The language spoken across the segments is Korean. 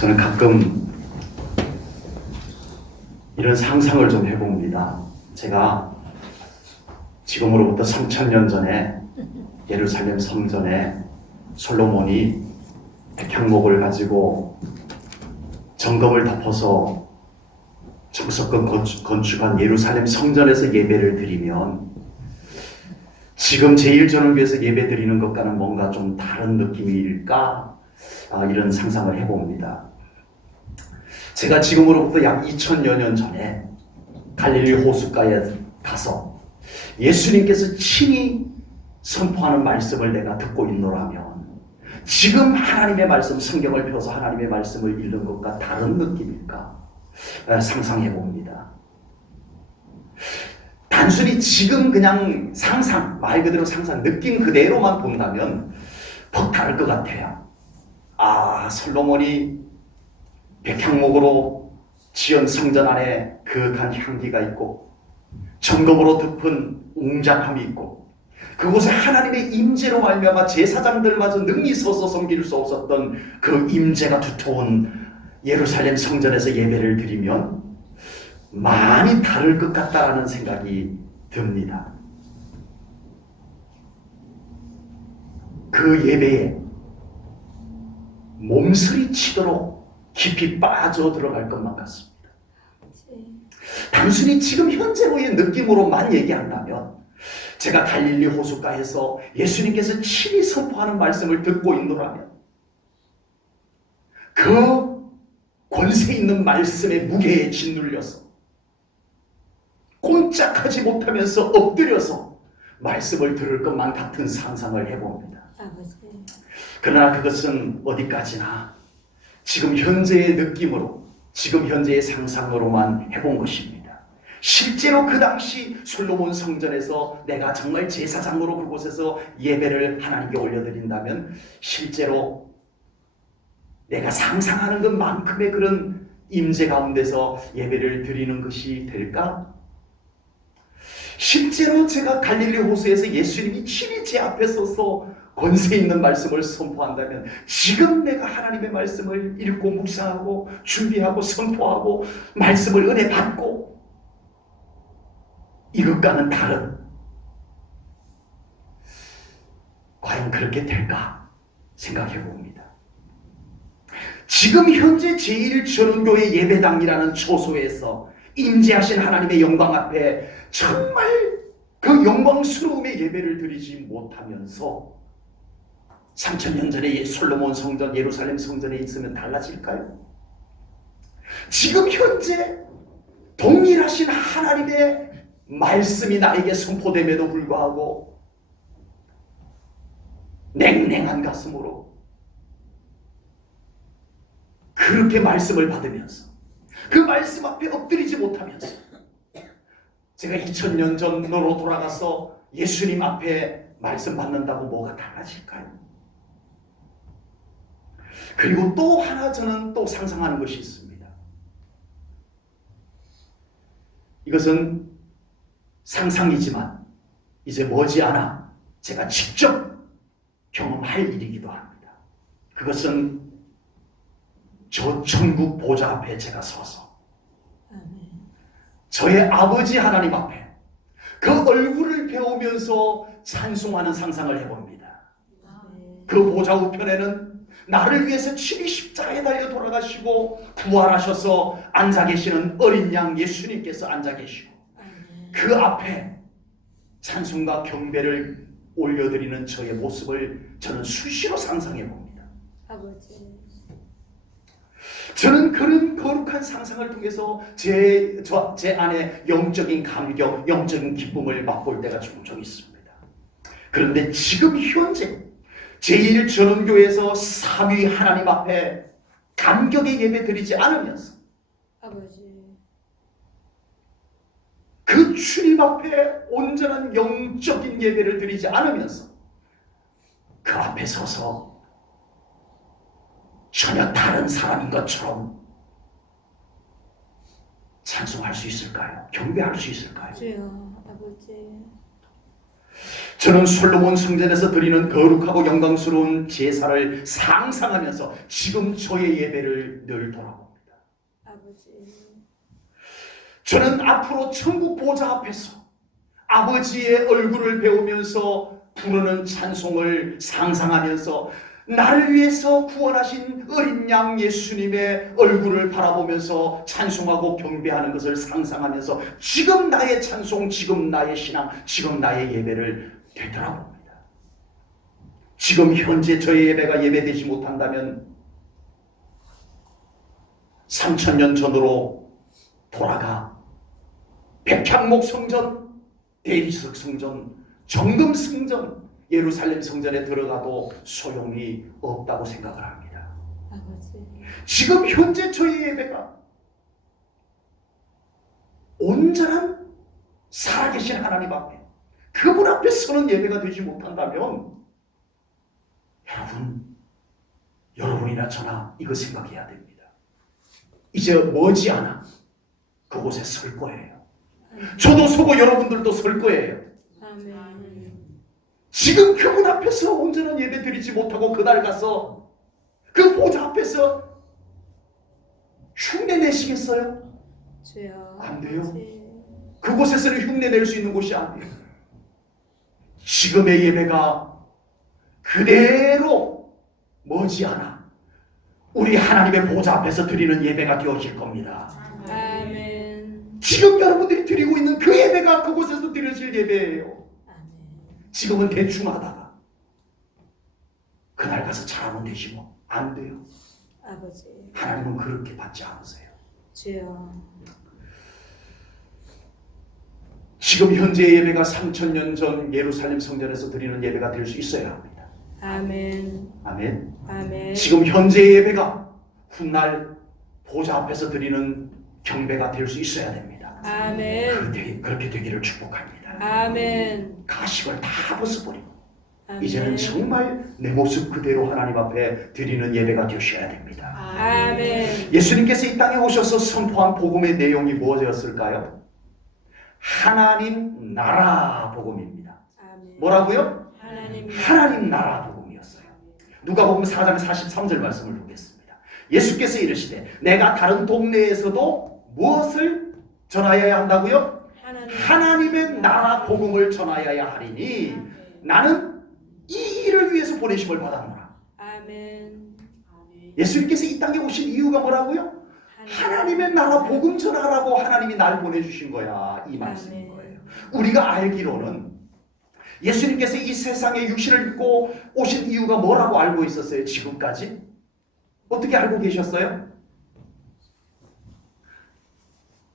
저는 가끔 이런 상상을 좀 해봅니다. 제가 지금으로부터 3000년 전에 예루살렘 성전에 솔로몬이 백향목을 가지고 정금을 덮어서 정석껏 건축한 예루살렘 성전에서 예배를 드리면 지금 제1전원교회에서 예배 드리는 것과는 뭔가 좀 다른 느낌일까? 이런 상상을 해봅니다. 제가 지금으로부터 약 2000여 년 전에 갈릴리 호숫가에 가서 예수님께서 친히 선포하는 말씀을 내가 듣고 있노라면 지금 하나님의 말씀, 성경을 펴서 하나님의 말씀을 읽는 것과 다른 느낌일까? 상상해 봅니다. 단순히 지금 그냥 상상, 말 그대로 상상, 느낌 그대로만 본다면 퍽 다를 것 같아요. 솔로몬이 백향목으로 지은 성전 안에 그윽한 향기가 있고 정금으로 덮은 웅장함이 있고 그곳에 하나님의 임재로 말미암아 제사장들마저 능히 서서 섬길 수 없었던 그 임재가 두터운 예루살렘 성전에서 예배를 드리면 많이 다를 것 같다라는 생각이 듭니다. 그 예배에 몸서리 치도록 깊이 빠져 들어갈 것만 같습니다. 단순히 지금 현재로의 느낌으로만 얘기한다면 제가 갈릴리 호숫가에서 예수님께서 친히 선포하는 말씀을 듣고 있노라면 그 권세 있는 말씀의 무게에 짓눌려서 꼼짝하지 못하면서 엎드려서 말씀을 들을 것만 같은 상상을 해봅니다. 그러나 그것은 어디까지나 지금 현재의 느낌으로 지금 현재의 상상으로만 해본 것입니다. 실제로 그 당시 솔로몬 성전에서 내가 정말 제사장으로 그곳에서 예배를 하나님께 올려드린다면 실제로 내가 상상하는 것만큼의 그런 임재 가운데서 예배를 드리는 것이 될까? 실제로 제가 갈릴리 호수에서 예수님이 친히 제 앞에 서서 권세 있는 말씀을 선포한다면 지금 내가 하나님의 말씀을 읽고 묵상하고 준비하고 선포하고 말씀을 은혜 받고 이것과는 다른 과연 그렇게 될까 생각해 봅니다. 지금 현재 제1전원교회 예배당이라는 초소에서 임재하신 하나님의 영광 앞에 정말 그 영광스러움의 예배를 드리지 못하면서 3000년 전에 솔로몬 성전, 예루살렘 성전에 있으면 달라질까요? 지금 현재 동일하신 하나님의 말씀이 나에게 선포됨에도 불구하고 냉랭한 가슴으로 그렇게 말씀을 받으면서 그 말씀 앞에 엎드리지 못하면서 제가 2000년 전으로 돌아가서 예수님 앞에 말씀 받는다고 뭐가 달라질까요? 그리고 또 하나 저는 또 상상하는 것이 있습니다. 이것은 상상이지만 이제 머지않아 제가 직접 경험할 일이기도 합니다. 그것은 저 천국 보좌 앞에 제가 서서 저의 아버지 하나님 앞에 그 얼굴을 배우면서 찬송하는 상상을 해봅니다. 그 보좌 우편에는 나를 위해서 친히 십자가에 달려 돌아가시고 부활하셔서 앉아 계시는 어린 양 예수님께서 앉아 계시고 그 앞에 찬송과 경배를 올려드리는 저의 모습을 저는 수시로 상상해 봅니다. 아버지. 저는 그런 거룩한 상상을 통해서 제 안에 영적인 감격, 영적인 기쁨을 맛볼 때가 종종 있습니다. 그런데 지금 현재 제1전원교회에서 3위 하나님 앞에 감격의 예배 드리지 않으면서 아버지. 그 주님 앞에 온전한 영적인 예배를 드리지 않으면서 그 앞에 서서 전혀 다른 사람인 것처럼 찬송할 수 있을까요? 경배할 수 있을까요? 주여, 아버지. 저는 솔로몬 성전에서 드리는 거룩하고 영광스러운 제사를 상상하면서 지금 저의 예배를 늘 돌아봅니다. 아버지. 저는 앞으로 천국 보좌 앞에서 아버지의 얼굴을 배우면서 부르는 찬송을 상상하면서 나를 위해서 구원하신 어린 양 예수님의 얼굴을 바라보면서 찬송하고 경배하는 것을 상상하면서 지금 나의 찬송, 지금 나의 신앙, 지금 나의 예배를 되돌아봅니다. 지금 현재 저의 예배가 예배되지 못한다면 3000년 전으로 돌아가 백향목 성전, 대리석 성전, 정금 성전, 예루살렘 성전에 들어가도 소용이 없다고 생각을 합니다. 아버지. 지금 현재 저희 예배가 온전한 살아계신 하나님 앞에 그분 앞에 서는 예배가 되지 못한다면 여러분이나 저나 이거 생각해야 됩니다. 이제 머지않아 그곳에 설 거예요. 저도 서고 여러분들도 설 거예요. 아멘. 지금 그분 앞에서 온전한 예배 드리지 못하고 그날 가서 그 보좌 앞에서 흉내 내시겠어요? 주여. 안 돼요. 아버지. 그곳에서는 흉내 낼 수 있는 곳이 아니에요. 지금의 예배가 그대로 머지않아 우리 하나님의 보좌 앞에서 드리는 예배가 되어질 겁니다. 아멘. 지금 여러분들이 드리고 있는 그 예배가 그곳에서 드려질 예배예요. 아멘. 지금은 대충 하다가 그날 가서 잘하면 되지 뭐. 안 돼요. 아버지. 하나님은 그렇게 받지 않으세요. 주여. 지금 현재 예배가 3000년 전 예루살렘 성전에서 드리는 예배가 될 수 있어야 합니다. 아멘. 아멘. 아멘. 지금 현재 예배가 훗날 보좌 앞에서 드리는 경배가 될 수 있어야 됩니다. 아멘. 그렇게 되기를 축복합니다. 아멘. 가식을 다 벗어버리고 아멘. 이제는 정말 내 모습 그대로 하나님 앞에 드리는 예배가 되셔야 됩니다. 아멘. 예수님께서 이 땅에 오셔서 선포한 복음의 내용이 무엇이었을까요? 하나님 나라 복음입니다. 아멘. 뭐라고요? 하나님. 하나님 나라 복음이었어요. 누가복음 4장 43절 말씀을 보겠습니다. 예수께서 이르시되 내가 다른 동네에서도 무엇을 전하여야 한다고요? 하나님의 나라 복음을 전하여야 하리니 나는 이 일을 위해서 보내심을 받았노라. 아멘. 예수님께서 이 땅에 오신 이유가 뭐라고요? 하나님의 나라 복음 전하라고 하나님이 날 보내주신 거야. 이 말씀인 거예요. 우리가 알기로는 예수님께서 이 세상에 육신을 입고 오신 이유가 뭐라고 알고 있었어요? 지금까지? 어떻게 알고 계셨어요?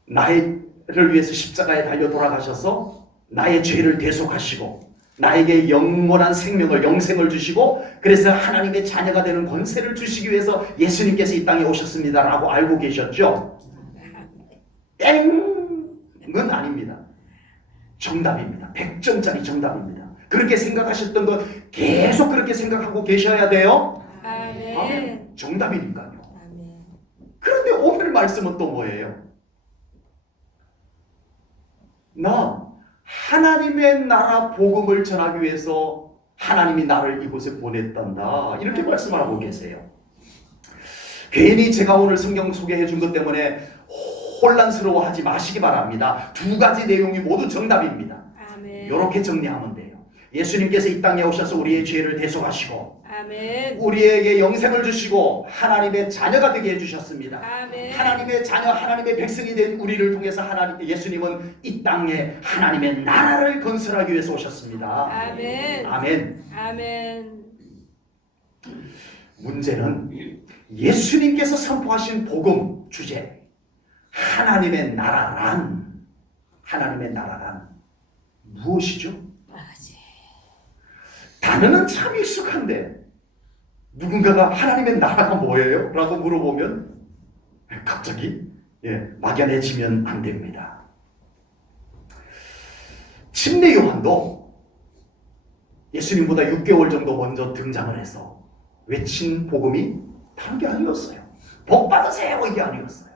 나를 위해서 십자가에 달려 돌아가셔서 나의 죄를 대속하시고 나에게 영원한 생명을 영생을 주시고 그래서 하나님의 자녀가 되는 권세를 주시기 위해서 예수님께서 이 땅에 오셨습니다 라고 알고 계셨죠? 땡은 아닙니다. 정답입니다. 100점짜리 정답입니다. 그렇게 생각하셨던 거 계속 그렇게 생각하고 계셔야 돼요. 아멘. 정답이니까요. 아멘. 그런데 오늘 말씀은 또 뭐예요? 나 하나님의 나라 복음을 전하기 위해서 하나님이 나를 이곳에 보냈단다. 이렇게 말씀을 하고 계세요. 괜히 제가 오늘 성경 소개해 준 것 때문에 혼란스러워하지 마시기 바랍니다. 두 가지 내용이 모두 정답입니다. 아멘. 이렇게 정리하면 돼요. 예수님께서 이 땅에 오셔서 우리의 죄를 대속하시고 아멘. 우리에게 영생을 주시고 하나님의 자녀가 되게 해주셨습니다. 아멘. 하나님의 자녀, 하나님의 백성이 된 우리를 통해서 예수님은 이 땅에 하나님의 나라를 건설하기 위해서 오셨습니다. 아멘. 아멘. 아멘. 문제는 예수님께서 선포하신 복음 주제 하나님의 나라란 무엇이죠? 아버지. 단어는 참 익숙한데 누군가가 하나님의 나라가 뭐예요? 라고 물어보면 갑자기 막연해지면 안 됩니다. 침례 요한도 예수님보다 6개월 정도 먼저 등장을 해서 외친 복음이 다른 게 아니었어요. 복 받으세요 이게 아니었어요.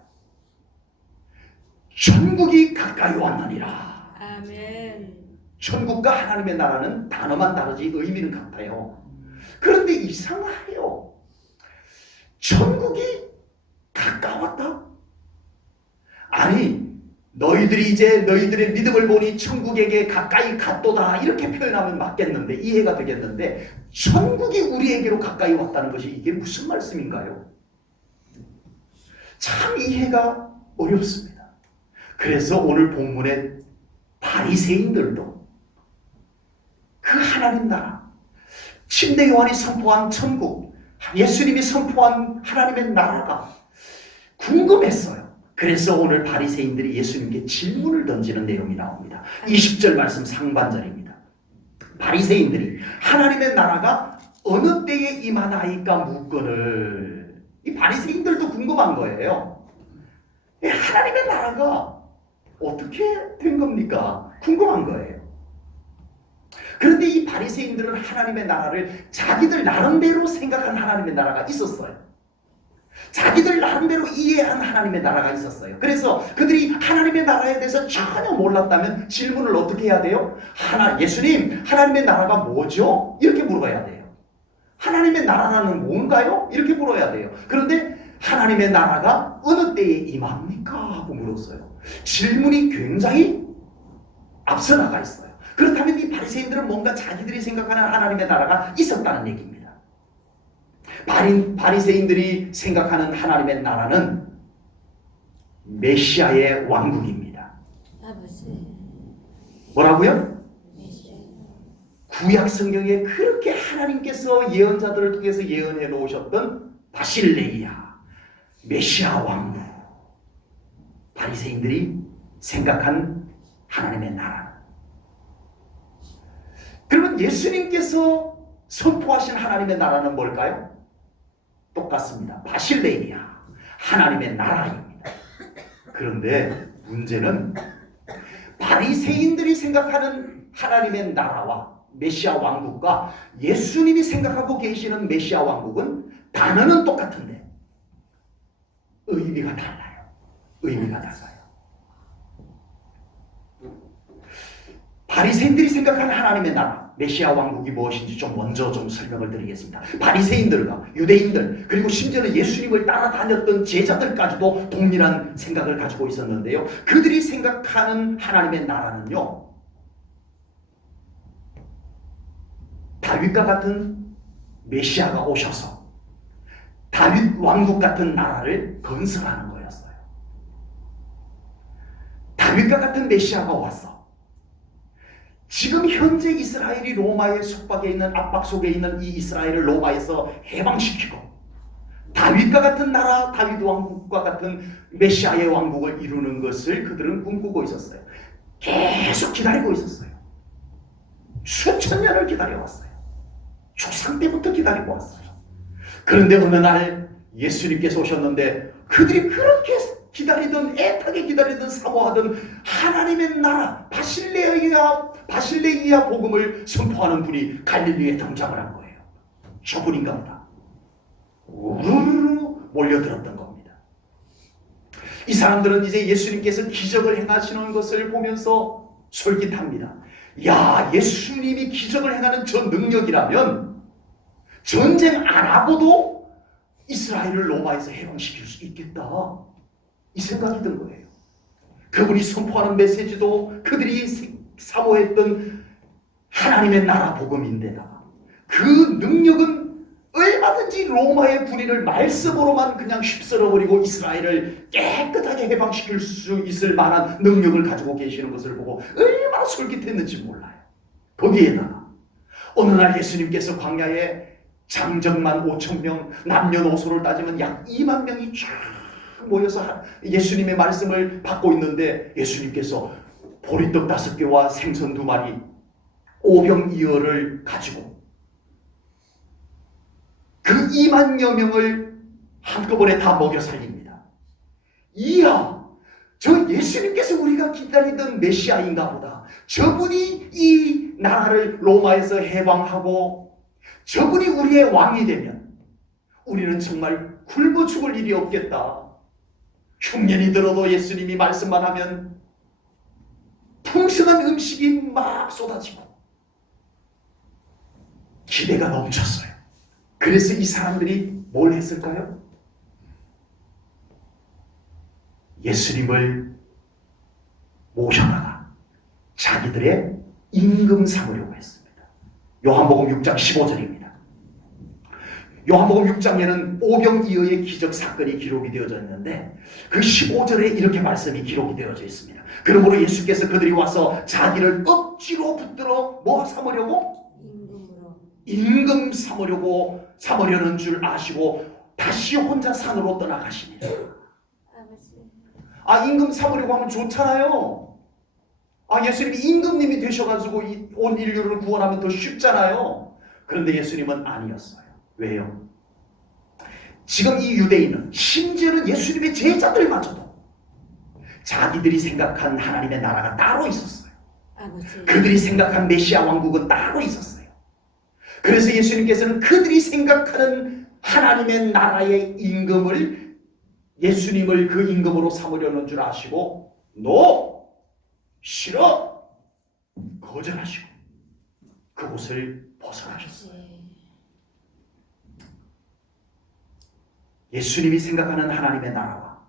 전국이 가까이 왔느니라. 아멘. 천국과 하나님의 나라는 단어만 다르지 의미는 같아요. 그런데 이상해요. 천국이 가까웠다? 아니, 너희들이 이제 너희들의 믿음을 보니 천국에게 가까이 갔도다 이렇게 표현하면 맞겠는데, 이해가 되겠는데, 천국이 우리에게로 가까이 왔다는 것이 이게 무슨 말씀인가요? 참 이해가 어렵습니다. 그래서 오늘 본문의 바리새인들도 그 하나님 나라, 침례 요한이 선포한 천국, 예수님이 선포한 하나님의 나라가 궁금했어요. 그래서 오늘 바리새인들이 예수님께 질문을 던지는 내용이 나옵니다. 20절 말씀 상반절입니다. 바리새인들이 하나님의 나라가 어느 때에 임하나이까 묻거늘. 이 바리새인들도 궁금한 거예요. 하나님의 나라가 어떻게 된 겁니까? 궁금한 거예요. 그런데 이 바리새인들은 하나님의 나라를 자기들 나름대로 생각한 하나님의 나라가 있었어요. 자기들 나름대로 이해한 하나님의 나라가 있었어요. 그래서 그들이 하나님의 나라에 대해서 전혀 몰랐다면 질문을 어떻게 해야 돼요? 예수님, 하나님의 나라가 뭐죠? 이렇게 물어봐야 돼요. 하나님의 나라는 뭔가요? 이렇게 물어야 돼요. 그런데 하나님의 나라가 어느 때에 임합니까? 하고 물었어요. 질문이 굉장히 앞서 나가 있어요. 그렇다면 이 바리새인들은 뭔가 자기들이 생각하는 하나님의 나라가 있었다는 얘기입니다. 바리새인들이 생각하는 하나님의 나라는 메시아의 왕국입니다. 아버지. 뭐라고요? 메시아. 구약 성경에 그렇게 하나님께서 예언자들을 통해서 예언해 놓으셨던 바실레이아, 메시아 왕국. 바리새인들이 생각한 하나님의 나라. 그러면 예수님께서 선포하신 하나님의 나라는 뭘까요? 똑같습니다. 바실레이아, 하나님의 나라입니다. 그런데 문제는 바리새인들이 생각하는 하나님의 나라와 메시아 왕국과 예수님이 생각하고 계시는 메시아 왕국은 단어는 똑같은데 의미가 달라요. 의미가 달라요. 바리새인들이 생각하는 하나님의 나라, 메시아 왕국이 무엇인지 먼저 설명을 드리겠습니다. 바리새인들과 유대인들, 그리고 심지어는 예수님을 따라다녔던 제자들까지도 동일한 생각을 가지고 있었는데요. 그들이 생각하는 하나님의 나라는요, 다윗과 같은 메시아가 오셔서 다윗 왕국 같은 나라를 건설하는 거였어요. 다윗과 같은 메시아가 왔어. 지금 현재 이스라엘이 로마의 속박에 있는, 압박 속에 있는 이 이스라엘을 로마에서 해방시키고 다윗과 같은 나라, 다윗 왕국과 같은 메시아의 왕국을 이루는 것을 그들은 꿈꾸고 있었어요. 계속 기다리고 있었어요. 수천 년을 기다려왔어요. 초상 때부터 기다리고 왔어요. 그런데 어느 날 예수님께서 오셨는데 그들이 그렇게 기다리던, 애타게 기다리던, 사모하던 하나님의 나라, 바실레이아 복음을 선포하는 분이 갈릴리에 등장을 한 거예요. 저분인가 보다. 우르르 몰려들었던 겁니다. 이 사람들은 이제 예수님께서 기적을 행하시는 것을 보면서 솔깃합니다. 야, 예수님이 기적을 행하는 저 능력이라면 전쟁 안 하고도 이스라엘을 로마에서 해방시킬 수 있겠다. 이 생각이 든 거예요. 그분이 선포하는 메시지도 그들이 사모했던 하나님의 나라 복음인데다가 그 능력은 얼마든지 로마의 군인을 말씀으로만 그냥 휩쓸어버리고 이스라엘을 깨끗하게 해방시킬 수 있을 만한 능력을 가지고 계시는 것을 보고 얼마나 솔깃했는지 몰라요. 거기에다가 어느 날 예수님께서 광야에 장정만 5,000명, 남녀노소를 따지면 약 2만 명이 쫙 모여서 예수님의 말씀을 받고 있는데 예수님께서 보리떡 5개와 생선 2마리, 오병이어를 가지고 그 2만여 명을 한꺼번에 다 먹여 살립니다. 이야, 저 예수님께서 우리가 기다리던 메시아인가 보다. 저분이 이 나라를 로마에서 해방하고 저분이 우리의 왕이 되면 우리는 정말 굶어 죽을 일이 없겠다. 흉년이 들어도 예수님이 말씀만 하면 풍성한 음식이 막 쏟아지고 기대가 넘쳤어요. 그래서 이 사람들이 뭘 했을까요? 예수님을 모셔다가 자기들의 임금 삼으려고 했습니다. 요한복음 6장 15절입니다. 요한복음 6장에는 오병이어의 기적 사건이 기록이 되어져 있는데 그 15절에 이렇게 말씀이 기록이 되어져 있습니다. 그러므로 예수께서 그들이 와서 자기를 억지로 붙들어 뭐 삼으려고? 임금 삼으려는 줄 아시고 다시 혼자 산으로 떠나가시니라. 임금 삼으려고 하면 좋잖아요. 예수님이 임금님이 되셔가지고 온 인류를 구원하면 더 쉽잖아요. 그런데 예수님은 아니었어요. 왜요? 지금 이 유대인은 심지어는 예수님의 제자들마저도 자기들이 생각한 하나님의 나라가 따로 있었어요. 그들이 생각한 메시아 왕국은 따로 있었어요. 그래서 예수님께서는 그들이 생각하는 하나님의 나라의 임금을 예수님을 그 임금으로 삼으려는 줄 아시고 노! 싫어! 거절하시고 그곳을 벗어나셨어요. 예수님이 생각하는 하나님의 나라와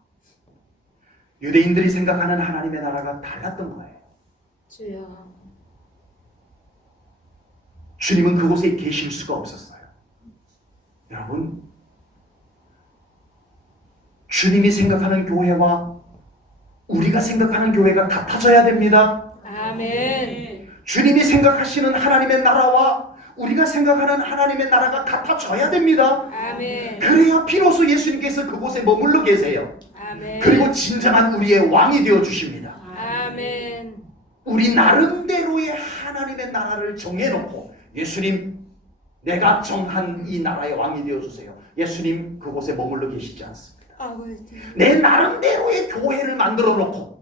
유대인들이 생각하는 하나님의 나라가 달랐던 거예요. 주여. 주님은 그곳에 계실 수가 없었어요. 여러분, 주님이 생각하는 교회와 우리가 생각하는 교회가 같아져야 됩니다. 아멘. 주님이 생각하시는 하나님의 나라와 우리가 생각하는 하나님의 나라가 같아져야 됩니다. 아멘. 그래야 비로소 예수님께서 그곳에 머물러 계세요. 아멘. 그리고 진정한 우리의 왕이 되어 주십니다. 아멘. 우리 나름대로의 하나님의 나라를 정해놓고 예수님, 내가 정한 이 나라의 왕이 되어 주세요. 예수님 그곳에 머물러 계시지 않습니다. 내 나름대로의 교회를 만들어 놓고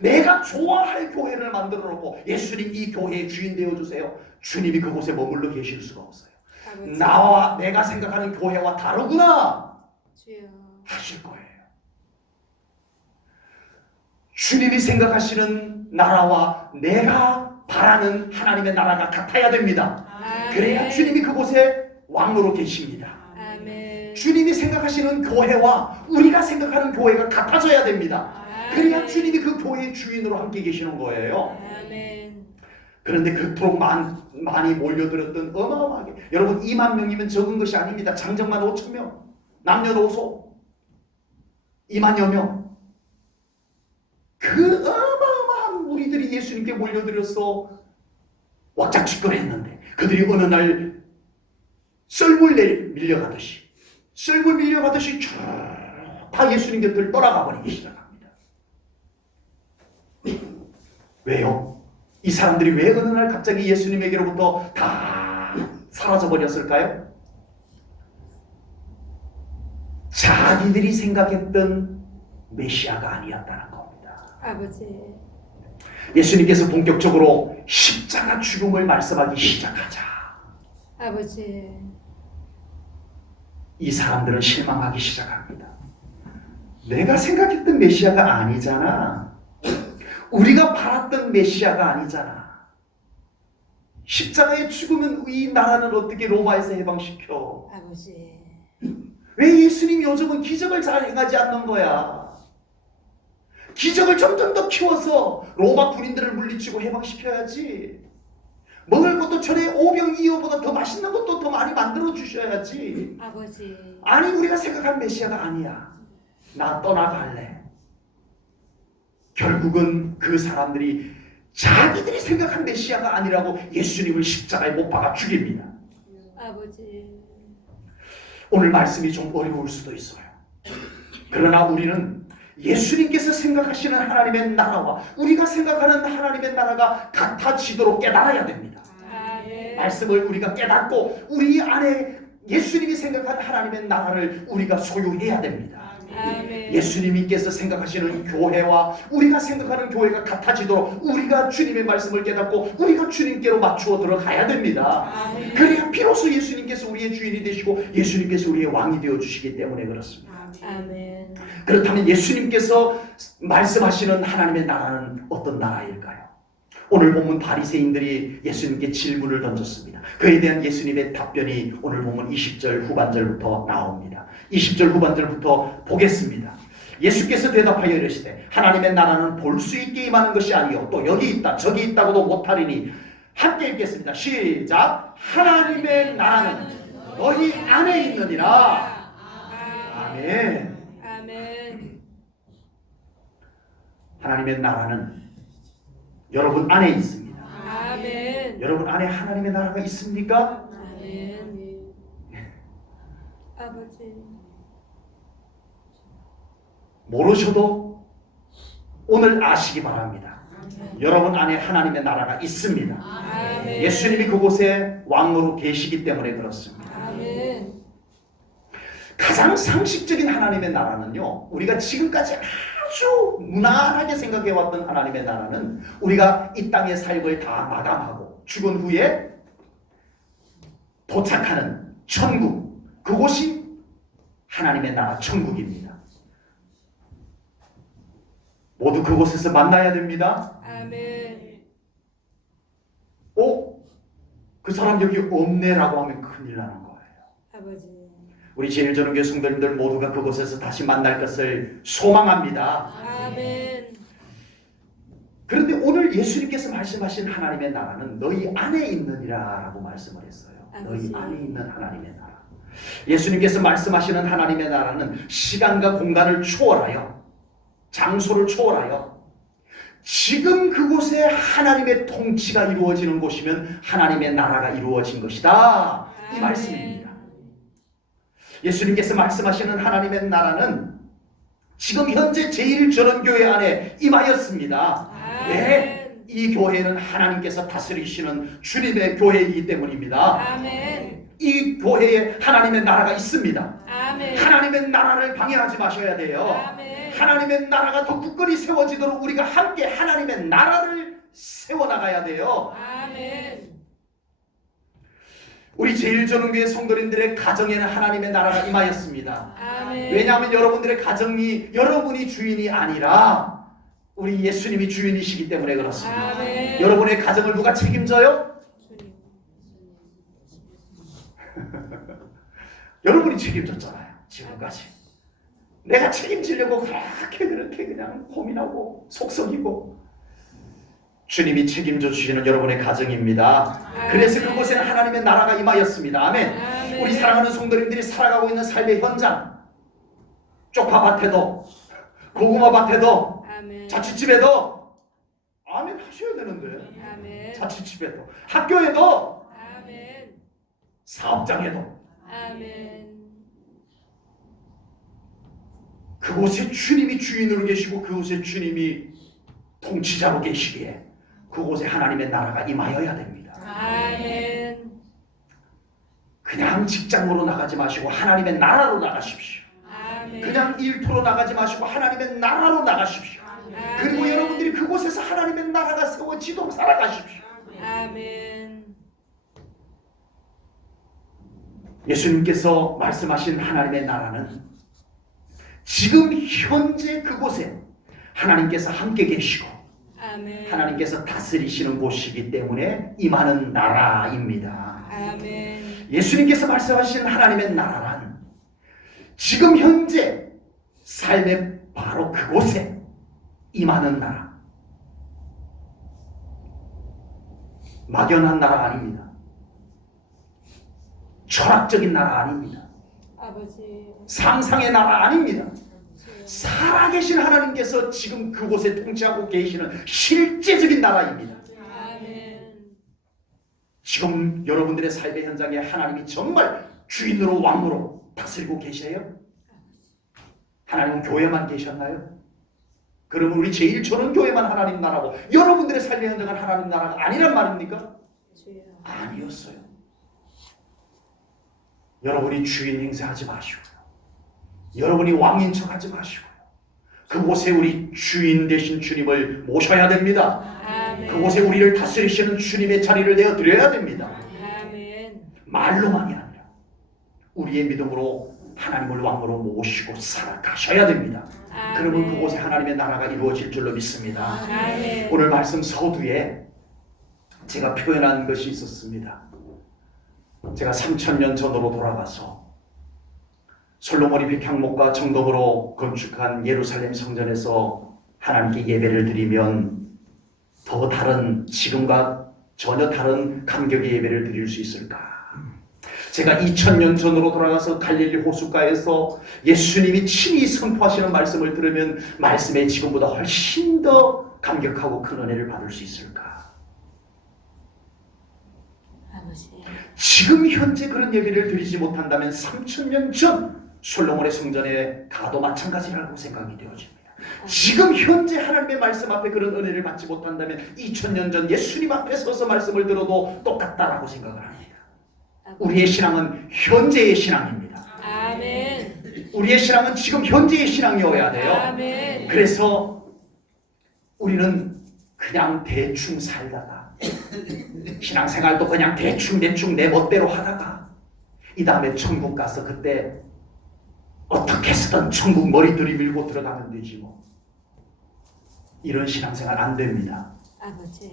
내가 좋아할 교회를 만들어 놓고 예수님 이 교회의 주인 되어 주세요. 주님이 그곳에 머물러 계실 수가 없어요. 나와 내가 생각하는 교회와 다르구나 하실 거예요. 주님이 생각하시는 나라와 내가 바라는 하나님의 나라가 같아야 됩니다. 그래야 주님이 그곳에 왕으로 계십니다. 주님이 생각하시는 교회와 우리가 생각하는 교회가 같아져야 됩니다. 그래야 주님이 그 교회의 주인으로 함께 계시는 거예요. 그런데 그토록 많이 몰려들었던 어마어마하게, 여러분 2만 명이면 적은 것이 아닙니다. 장정만 5천 명, 남녀노소 2만여 명, 그 어마어마한 우리들이 예수님께 몰려들어서 왁작지껄했는데 그들이 어느 날 썰물 밀려가듯이 쭉 다 예수님 곁을 떠나가 버리기 시작합니다. 왜요? 이 사람들이 왜 어느 날 갑자기 예수님에게로부터 다 사라져 버렸을까요? 자기들이 생각했던 메시아가 아니었다는 겁니다. 아버지. 예수님께서 본격적으로 십자가 죽음을 말씀하기 시작하자 아버지. 이 사람들은 실망하기 시작합니다. 내가 생각했던 메시아가 아니잖아. 우리가 바랐던 메시아가 아니잖아. 십자가에 죽으면 이 나라는 어떻게 로마에서 해방시켜? 아버지. 왜 예수님이 요즘은 기적을 잘 행하지 않는 거야? 기적을 점점 더 키워서 로마 군인들을 물리치고 해방시켜야지. 먹을 것도 전에 오병이어보다 더 맛있는 것도 더 많이 만들어 주셔야지. 아버지. 아니, 우리가 생각한 메시아가 아니야. 나 떠나갈래. 결국은 그 사람들이 자기들이 생각한 메시아가 아니라고 예수님을 십자가에 못 박아 죽입니다. 아버지. 오늘 말씀이 좀 어려울 수도 있어요. 그러나 우리는 예수님께서 생각하시는 하나님의 나라와 우리가 생각하는 하나님의 나라가 같아지도록 깨달아야 됩니다. 아멘. 말씀을 우리가 깨닫고 우리 안에 예수님이 생각한 하나님의 나라를 우리가 소유해야 됩니다. 아멘. 예수님께서 생각하시는 교회와 우리가 생각하는 교회가 같아지도록 우리가 주님의 말씀을 깨닫고 우리가 주님께로 맞추어 들어가야 됩니다. 아멘. 그래야 비로소 예수님께서 우리의 주인이 되시고 예수님께서 우리의 왕이 되어주시기 때문에 그렇습니다. 아멘. 아멘. 그렇다면 예수님께서 말씀하시는 하나님의 나라는 어떤 나라일까요? 오늘 본문 바리새인들이 예수님께 질문을 던졌습니다. 그에 대한 예수님의 답변이 오늘 본문 20절 후반절부터 나옵니다. 20절 후반절부터 보겠습니다. 예수께서 대답하여 이르시되 하나님의 나라는 볼 수 있게 임하는 것이 아니요 또 여기 있다 저기 있다고도 못하리니. 함께 읽겠습니다. 시작. 하나님의 나라는 너희 안에 있느니라. 아멘. 아멘. 하나님의 나라는 여러분 안에 있습니다. 아멘. 여러분 안에 하나님의 나라가 있습니까? 아멘. 아버지. 모르셔도 오늘 아시기 바랍니다. 여러분 안에 하나님의 나라가 있습니다. 아멘. 예수님이 그곳에 왕으로 계시기 때문에 그렇습니다. 아멘. 가장 상식적인 하나님의 나라는요, 우리가 지금까지 아주 무난하게 생각해왔던 하나님의 나라는 우리가 이 땅의 삶을 다 마감하고 죽은 후에 도착하는 천국, 그곳이 하나님의 나라 천국입니다. 모두 그곳에서 만나야 됩니다. 아멘. 그 사람 여기 없네라고 하면 큰일 나는 거예요. 아버지. 우리 제일전원교회 성도님들 모두가 그곳에서 다시 만날 것을 소망합니다. 아멘. 그런데 오늘 예수님께서 말씀하신 하나님의 나라는 너희 안에 있느니라 라고 말씀을 했어요. 너희 안에 있는 하나님의 나라. 예수님께서 말씀하시는 하나님의 나라는 시간과 공간을 초월하여 장소를 초월하여 지금 그곳에 하나님의 통치가 이루어지는 곳이면 하나님의 나라가 이루어진 것이다. 이 말씀입니다. 예수님께서 말씀하시는 하나님의 나라는 지금 현재 제1전원교회 안에 임하였습니다. 왜? 이 교회는 하나님께서 다스리시는 주님의 교회이기 때문입니다. 아멘. 이 교회에 하나님의 나라가 있습니다. 아멘. 하나님의 나라를 방해하지 마셔야 돼요. 아멘. 하나님의 나라가 더 굳건히 세워지도록 우리가 함께 하나님의 나라를 세워나가야 돼요. 아멘. 우리 제일전원교회 성도님들의 가정에는 하나님의 나라가 임하였습니다. 아멘. 왜냐하면 여러분들의 가정이 여러분이 주인이 아니라 우리 예수님이 주인이시기 때문에 그렇습니다. 아멘. 여러분의 가정을 누가 책임져요? 주님. 여러분이 책임졌잖아요. 지금까지. 내가 책임지려고 그렇게 그냥 고민하고 속썩이고 주님이 책임져 주시는 여러분의 가정입니다. 그래서 그곳에는 하나님의 나라가 임하였습니다. 아멘. 아멘. 우리 사랑하는 성도님들이 살아가고 있는 삶의 현장, 쪽파밭에도 고구마밭에도 아멘. 자취집에도 아멘 하셔야 되는데 아멘. 자취집에도 학교에도 아멘. 사업장에도 아멘. 그곳에 주님이 주인으로 계시고 그곳에 주님이 통치자로 계시기에 그곳에 하나님의 나라가 임하여야 됩니다. 아멘. 그냥 직장으로 나가지 마시고 하나님의 나라로 나가십시오. 아멘. 그냥 일터로 나가지 마시고 하나님의 나라로 나가십시오. 그리고 여러분들이 그곳에서 하나님의 나라가 세워지도록 살아가십시오. 아멘. 예수님께서 말씀하신 하나님의 나라는 지금 현재 그곳에 하나님께서 함께 계시고 아멘. 하나님께서 다스리시는 곳이기 때문에 임하는 나라입니다. 아멘. 예수님께서 말씀하신 하나님의 나라란 지금 현재 삶의 바로 그곳에 임하는 나라. 막연한 나라 아닙니다. 철학적인 나라 아닙니다. 아버지. 상상의 나라 아닙니다. 살아계신 하나님께서 지금 그곳에 통치하고 계시는 실제적인 나라입니다. 아멘. 지금 여러분들의 삶의 현장에 하나님이 정말 주인으로 왕으로 다스리고 계셔요? 하나님은 교회만 계셨나요? 그러면 우리 제1전원교회만 하나님 나라고 여러분들의 삶의 현장은 하나님 나라가 아니란 말입니까? 주여. 아니었어요. 여러분이 주인 행세하지 마시고요. 여러분이 왕인 척하지 마시고요. 그곳에 우리 주인 되신 주님을 모셔야 됩니다. 아멘. 그곳에 우리를 다스리시는 주님의 자리를 내어드려야 됩니다. 아멘. 말로만이 아니라 우리의 믿음으로 하나님을 왕으로 모시고 살아가셔야 됩니다. 그러면 그곳에 하나님의 나라가 이루어질 줄로 믿습니다. 아멘. 오늘 말씀 서두에 제가 표현한 것이 있었습니다. 제가 3000년 전으로 돌아가서 솔로몬이 백향목과 정금으로 건축한 예루살렘 성전에서 하나님께 예배를 드리면 더 다른, 지금과 전혀 다른 감격의 예배를 드릴 수 있을까? 제가 2000년 전으로 돌아가서 갈릴리 호숫가에서 예수님이 친히 선포하시는 말씀을 들으면 말씀에 지금보다 훨씬 더 감격하고 큰 은혜를 받을 수 있을까? 아버지. 지금 현재 그런 예배를 드리지 못한다면 3000년 전 솔로몬의 성전에 가도 마찬가지라고 생각이 되어집니다. 지금 현재 하나님의 말씀 앞에 그런 은혜를 받지 못한다면 2000년 전 예수님 앞에 서서 말씀을 들어도 똑같다라고 생각을 합니다. 우리의 신앙은 현재의 신앙입니다. 아멘. 우리의 신앙은 지금 현재의 신앙이어야 돼요. 아멘. 그래서 우리는 그냥 대충 살다가 신앙생활도 그냥 대충 내 멋대로 하다가 이 다음에 천국 가서 그때 어떻게 해서든 천국 머리 들이밀고 들어가면 되지 뭐. 이런 신앙생활 안 됩니다. 아버지.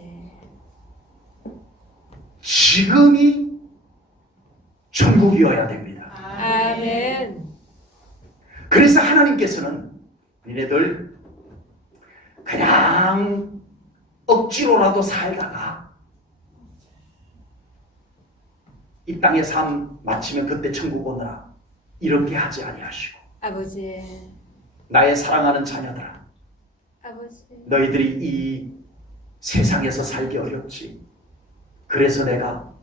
지금이 천국이어야 됩니다. 아멘. 그래서 하나님께서는 니네들 그냥 억지로라도 살다가 이 땅의 삶 마치면 그때 천국 오너라 이렇게 하지 아니하시고 아버지. 나의 사랑하는 자녀들아 아버지. 너희들이 이 세상에서 살기 어렵지. 그래서 내가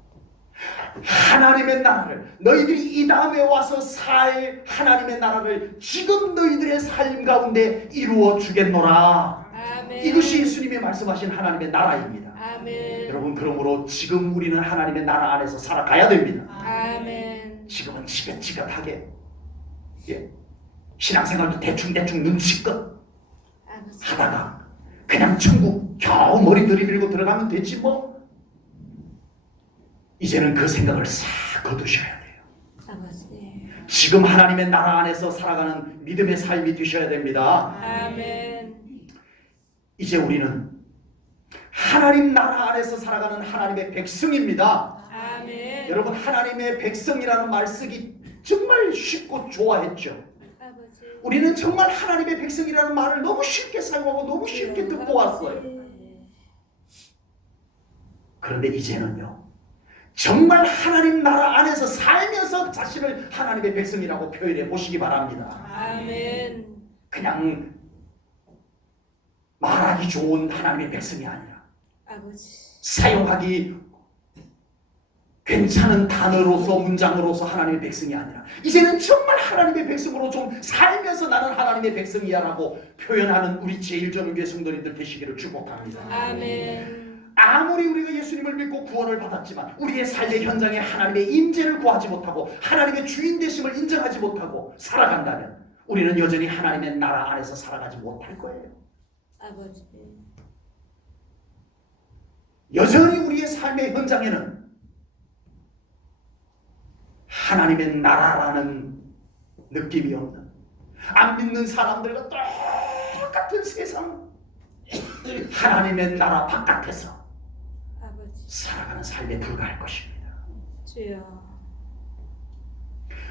하나님의 나라를 너희들이 이 다음에 와서 살 하나님의 나라를 지금 너희들의 삶 가운데 이루어 주겠노라. 아멘. 이것이 예수님이 말씀하신 하나님의 나라입니다. 아멘. 여러분 그러므로 지금 우리는 하나님의 나라 안에서 살아가야 됩니다. 아멘. 지금은 지긋지긋하게 신앙생활도 대충 눈치껏 아버지. 하다가 그냥 천국 겨우 머리 들이밀고 들어가면 되지 뭐. 이제는 그 생각을 싹 거두셔야 돼요. 아버지. 지금 하나님의 나라 안에서 살아가는 믿음의 삶이 되셔야 됩니다. 아멘. 이제 우리는 하나님 나라 안에서 살아가는 하나님의 백성입니다. 아멘. 여러분 하나님의 백성이라는 말 쓰기 정말 쉽고 좋아했죠. 아버지. 우리는 정말 하나님의 백성이라는 말을 너무 쉽게 사용하고 너무 쉽게 듣고 왔어요. 그런데 이제는요. 정말 하나님 나라 안에서 살면서 자신을 하나님의 백성이라고 표현해 보시기 바랍니다. 아멘. 그냥 말하기 좋은 하나님의 백성이 아니라 아버지. 사용하기 괜찮은 단어로서 문장으로서 하나님의 백성이 아니라 이제는 정말 하나님의 백성으로 좀 살면서 나는 하나님의 백성이야 라고 표현하는 우리 제1전교회 성도님들 되시기를 축복합니다. 아멘. 아무리 우리가 예수님을 믿고 구원을 받았지만 우리의 삶의 현장에 하나님의 임재를 구하지 못하고 하나님의 주인 되심을 인정하지 못하고 살아간다면 우리는 여전히 하나님의 나라 안에서 살아가지 못할 거예요. 아버지. 여전히 우리의 삶의 현장에는 하나님의 나라라는 느낌이 없는 안 믿는 사람들과 똑같은 세상 하나님의 나라 바깥에서 아버지. 살아가는 삶에 불과할 것입니다. 주여.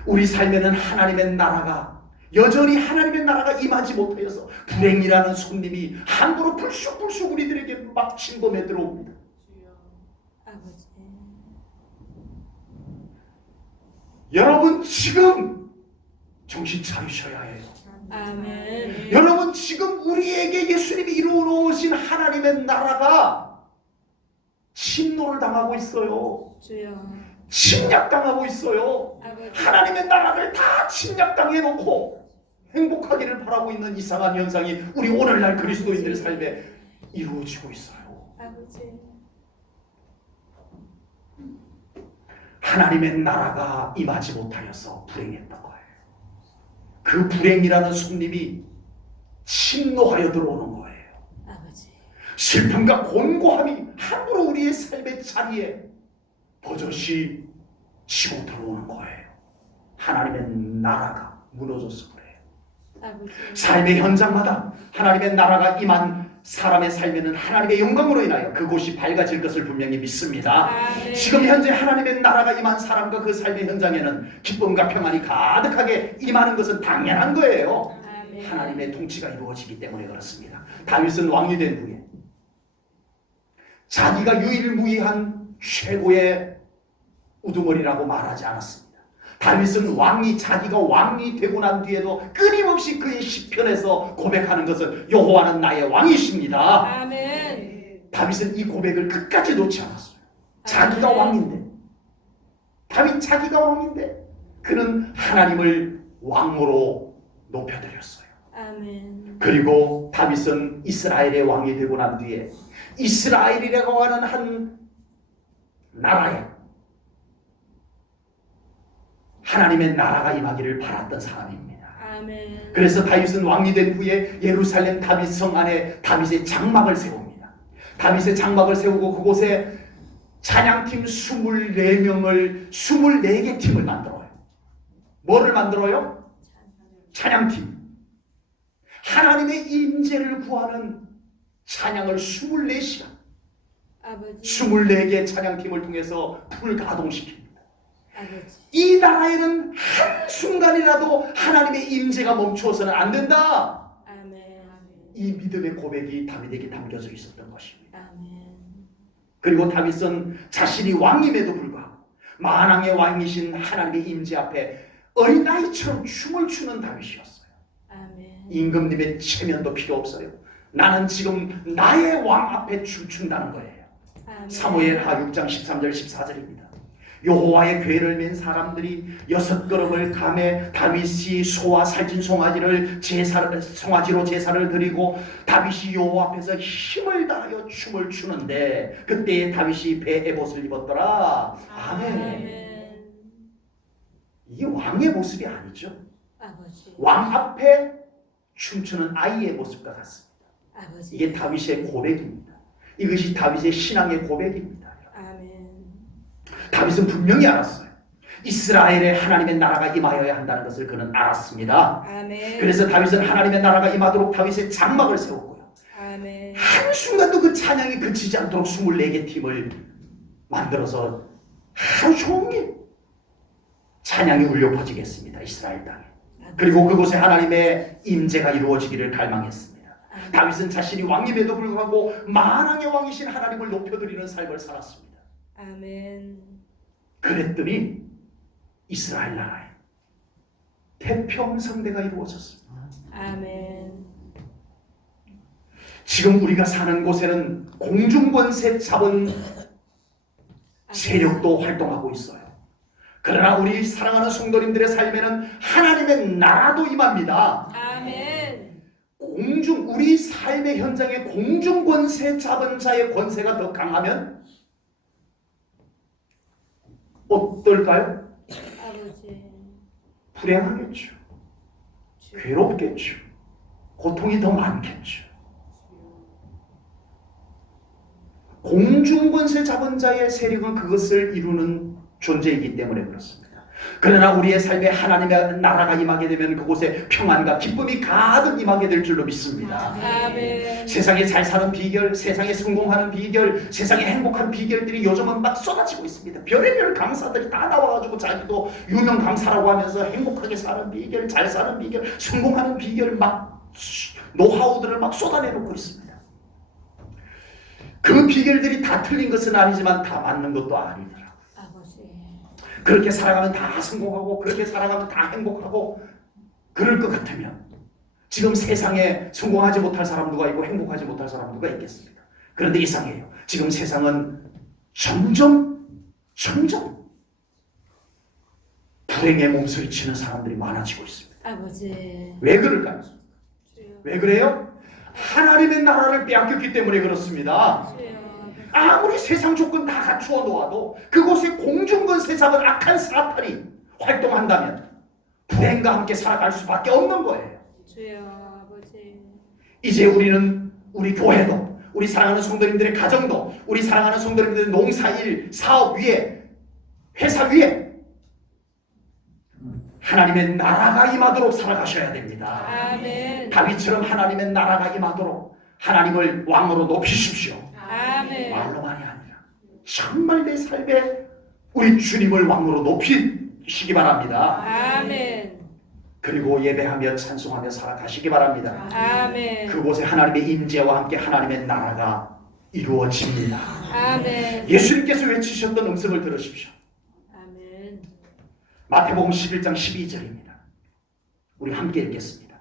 우리 삶에는 하나님의 나라가 여전히 하나님의 나라가 임하지 못하여서 불행이라는 손님이 함부로 불쑥불쑥 우리들에게 막 침범해 들어옵니다. 아버지. 여러분 지금 정신 차리셔야 해요. 아멘. 여러분 지금 우리에게 예수님이 이루어 놓으신 하나님의 나라가 침노를 당하고 있어요. 주여. 침략당하고 있어요. 아버지. 하나님의 나라를 다 침략당해 놓고 행복하기를 바라고 있는 이상한 현상이 우리 오늘날 그리스도인들의 삶에 이루어지고 있어요. 아버지. 하나님의 나라가 임하지 못하여서 불행했던 거예요. 그 불행이라는 손님이 침노하여 들어오는 거예요. 아버지. 슬픔과 곤고함이 함부로 우리의 삶의 자리에 버젓이 치고 들어오는 거예요. 하나님의 나라가 무너져서 그래요. 아버지. 삶의 현장마다 하나님의 나라가 임한 사람의 삶에는 하나님의 영광으로 인하여 그곳이 밝아질 것을 분명히 믿습니다. 아멘. 지금 현재 하나님의 나라가 임한 사람과 그 삶의 현장에는 기쁨과 평안이 가득하게 임하는 것은 당연한 거예요. 아멘. 하나님의 통치가 이루어지기 때문에 그렇습니다. 다윗은 왕이 된 후에 자기가 유일무이한 최고의 우두머리라고 말하지 않았습니다. 다윗은 자기가 왕이 되고 난 뒤에도 끊임없이 그의 시편에서 고백하는 것은 여호와는 나의 왕이십니다. 아멘. 다윗은 이 고백을 끝까지 놓지 않았어요. 자기가 아멘. 왕인데, 다윗 자기가 왕인데 그는 하나님을 왕으로 높여드렸어요. 아멘. 그리고 다윗은 이스라엘의 왕이 되고 난 뒤에 이스라엘이라고 하는 한 나라에 하나님의 나라가 임하기를 바랐던 사람입니다. 아멘. 그래서 다윗은 왕이 된 후에 예루살렘 다윗 성 안에 다윗의 장막을 세웁니다. 다윗의 장막을 세우고 그곳에 찬양팀 24개 팀을 만들어요. 뭐를 만들어요? 찬양팀. 하나님의 임재를 구하는 찬양을 24시간 아버지. 24개 찬양팀을 통해서 불가동시킵니다. 아버지. 이 나라에는 한순간이라도 하나님의 임재가 멈추어서는 안 된다. 아멘. 이 믿음의 고백이 다윗에게 담겨져 있었던 것입니다. 아멘. 그리고 다윗은 자신이 왕임에도 불구하고 만왕의 왕이신 하나님의 임재 앞에 어린아이처럼 춤을 추는 다윗이었어요. 아멘. 임금님의 체면도 필요 없어요. 나는 지금 나의 왕 앞에 춤춘다는 거예요. 아멘. 사무엘하 6장 13절 14절입니다. 여호와의 궤를 맨 사람들이 6걸음을 감해 다윗이 소와 살찐 송아지로 제사를 드리고 다윗이 여호와 앞에서 힘을 다하여 춤을 추는데 그때에 다윗이 배 에봇을 입었더라. 아멘. 아멘. 이게 왕의 모습이 아니죠. 아버지. 왕 앞에 춤추는 아이의 모습과 같습니다. 아버지. 이게 다윗의 고백입니다. 이것이 다윗의 신앙의 고백입니다. 아멘. 다윗은 분명히 알았어요. 이스라엘에 하나님의 나라가 임하여야 한다는 것을 그는 알았습니다. 아멘. 그래서 다윗은 하나님의 나라가 임하도록 다윗의 장막을 세웠고요. 아멘. 한순간도 그 찬양이 그치지 않도록 24개 팀을 만들어서 하루 종일 찬양이 울려 퍼지겠습니다. 이스라엘 땅에. 그리고 그곳에 하나님의 임재가 이루어지기를 갈망했습니다. 다윗은 자신이 왕임에도 불구하고 만왕의 왕이신 하나님을 높여드리는 삶을 살았습니다. 아멘. 그랬더니 이스라엘 나라에 태평성대가 이루어졌습니다. 아멘. 지금 우리가 사는 곳에는 공중권세 잡은 세력도 활동하고 있어요. 그러나 우리 사랑하는 성도님들의 삶에는 하나님의 나라도 임합니다. 아멘. 우리 삶의 현장에 공중권세 잡은 자의 권세가 더 강하면 어떨까요? 아버지. 불행하겠죠. 괴롭겠죠. 고통이 더 많겠죠. 공중권세 잡은 자의 세력은 그것을 이루는 존재이기 때문에 그렇습니다. 그러나 우리의 삶에 하나님의 나라가 임하게 되면 그곳에 평안과 기쁨이 가득 임하게 될 줄로 믿습니다. 아멘. 세상에 잘 사는 비결, 세상에 성공하는 비결, 세상에 행복한 비결들이 요즘은 막 쏟아지고 있습니다. 별의별 강사들이 다 나와가지고 자기도 유명 강사라고 하면서 행복하게 사는 비결, 잘 사는 비결, 성공하는 비결 막 노하우들을 막 쏟아내놓고 있습니다. 그 비결들이 다 틀린 것은 아니지만 다 맞는 것도 아니더라고요. 아버지. 그렇게 살아가면 다 성공하고 그렇게 살아가면 다 행복하고 그럴 것 같으면 지금 세상에 성공하지 못할 사람 누가 있고 행복하지 못할 사람 누가 있겠습니까? 그런데 이상해요. 지금 세상은 점점 불행에 몸서리치는 사람들이 많아지고 있습니다. 아버지. 왜 그럴까요? 주여. 왜 그래요? 하나님의 나라를 빼앗겼기 때문에 그렇습니다. 주여. 아무리 세상 조건 다 갖추어 놓아도 그곳에 공중권세 잡은 악한 사탄이 활동한다면 불행과 함께 살아갈 수밖에 없는 거예요. 주여. 아버지. 이제 우리는 우리 교회도 우리 사랑하는 성도님들의 가정도 우리 사랑하는 성도님들의 농사일 사업 위에 회사 위에 하나님의 나라가 임하도록 살아가셔야 됩니다. 아멘. 다윗처럼 하나님의 나라가 임하도록 하나님을 왕으로 높이십시오. 아멘. 말로만이 아니라 정말 내 삶에 우리 주님을 왕으로 높이시기 바랍니다. 아멘. 그리고 예배하며 찬송하며 살아가시기 바랍니다. 아멘. 그곳에 하나님의 임재와 함께 하나님의 나라가 이루어집니다. 아멘. 예수님께서 외치셨던 음성을 들으십시오. 아멘. 마태복음 11장 12절입니다. 우리 함께 읽겠습니다.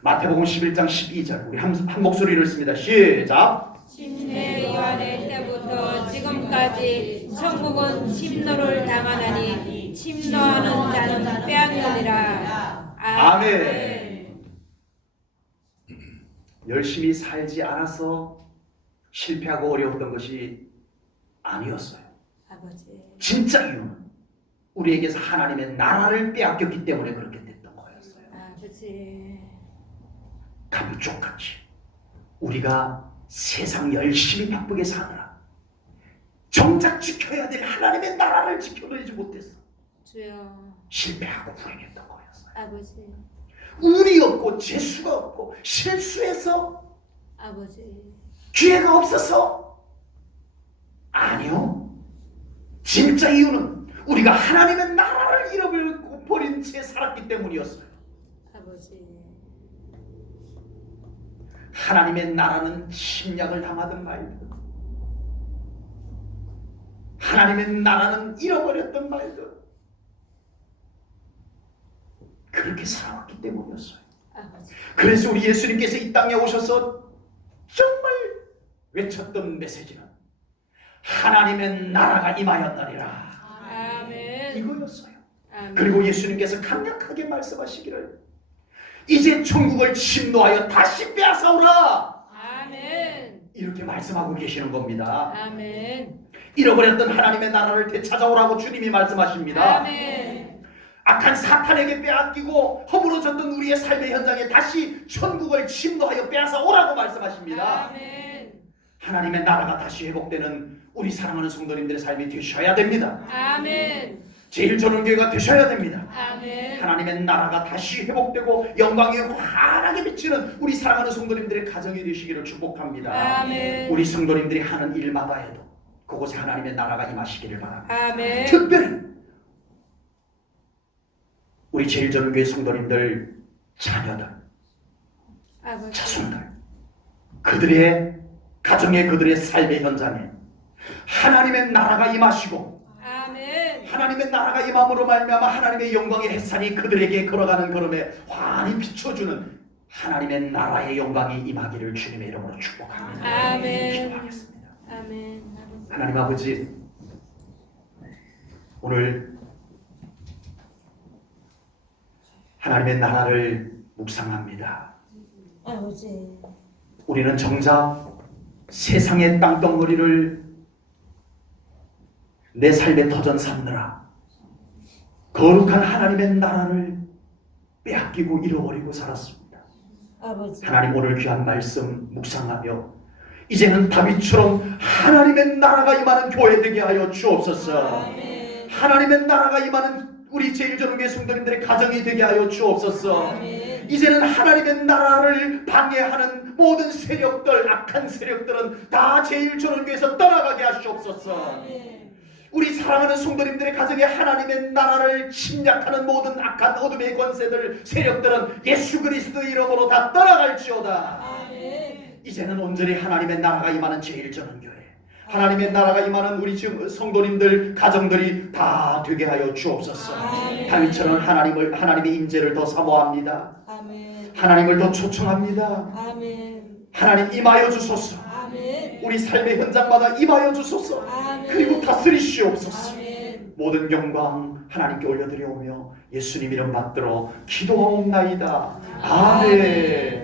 마태복음 11장 12절 우리 한 목소리를 씁니다. 시작. 침례 요한의 때부터 지금까지 천국은 침노를 당하나니 침노하는 자는 빼앗느니라. 아멘. 열심히 살지 않아서 실패하고 어려웠던 것이 아니었어요. 아버지. 진짜 이유는 우리에게서 하나님의 나라를 빼앗겼기 때문에 그렇게 됐던 거였어요. 아버지. 감쪽같이 우리가 세상 열심히 바쁘게 사느라 정작 지켜야 될 하나님의 나라를 지켜내지 못했어. 주여. 실패하고 불행했던 거였어요. 아버지. 운이 없고 재수가 없고 실수해서 아버지. 기회가 없어서 아니요. 진짜 이유는 우리가 하나님의 나라를 잃어버린 채 살았기 때문이었어요. 아버지. 하나님의 나라는 침략을 당하든 말든 하나님의 나라는 잃어버렸던 말든 그렇게 살아왔기 때문이었어요. 아버지. 그래서 우리 예수님께서 이 땅에 오셔서 정말 외쳤던 메시지는 하나님의 나라가 임하였느니라. 아멘. 이거였어요. 아멘. 그리고 예수님께서 강력하게 말씀하시기를 이제 천국을 침노하여 다시 빼앗아오라. 아멘. 이렇게 말씀하고 계시는 겁니다. 아멘. 잃어버렸던 하나님의 나라를 되찾아오라고 주님이 말씀하십니다. 아멘. 악한 사탄에게 빼앗기고 허물어졌던 우리의 삶의 현장에 다시 천국을 침노하여 빼앗아오라고 말씀하십니다. 아멘. 하나님의 나라가 다시 회복되는 우리 사랑하는 성도님들의 삶이 되셔야 됩니다. 아멘. 제일전원교회가 되셔야 됩니다. 아멘. 하나님의 나라가 다시 회복되고 영광이 환하게 비치는 우리 사랑하는 성도님들의 가정이 되시기를 축복합니다. 아멘. 우리 성도님들이 하는 일마다에도 그곳에 하나님의 나라가 임하시기를 바랍니다. 아멘. 특별히 우리 제일전원교회 성도님들 자녀들, 아버지. 자손들, 그들의 가정의 그들의 삶의 현장에 하나님의 나라가 임하시고 아멘. 하나님의 나라가 임함으로 말미암아 하나님의 영광의 햇살이 그들에게 걸어가는 걸음에 환히 비춰주는 하나님의 나라의 영광이 임하기를 주님의 이름으로 축복합니다. 아멘. 기도하겠습니다. 아멘. 하나님 아버지, 오늘 하나님의 나라를 묵상합니다. 아버지. 우리는 정작 세상의 땅덩어리를 내 삶의 터전 삼느라 거룩한 하나님의 나라를 빼앗기고 잃어버리고 살았습니다. 아버지. 하나님 오늘 귀한 말씀 묵상하며 이제는 다윗처럼 하나님의 나라가 임하는 교회 되게 하여 주옵소서. 아멘. 하나님의 나라가 임하는 우리 제일전원교회 성도님들의 가정이 되게 하여 주옵소서. 아멘. 이제는 하나님의 나라를 방해하는 모든 세력들, 악한 세력들은 다 제일전원교회에서 떠나가게 하시옵소서. 아멘. 우리 사랑하는 성도님들의 가정에 하나님의 나라를 침략하는 모든 악한 어둠의 권세들, 세력들은 예수 그리스도의 이름으로 다 떠나갈지어다. 아멘. 이제는 온전히 하나님의 나라가 임하는 제일전원교회, 하나님의 나라가 임하는 우리 성도님들 가정들이 다 되게 하여 주옵소서. 아멘. 다윗처럼 하나님의 임재를 더 사모합니다. 아멘. 하나님을 더 초청합니다. 아멘. 하나님 임하여 주소서. 아멘. 우리 삶의 현장마다 임하여 주소서. 아멘. 그리고 다스리시옵소서. 아멘. 모든 영광 하나님께 올려드려오며 예수님 이름 받들어 기도하옵나이다. 아멘.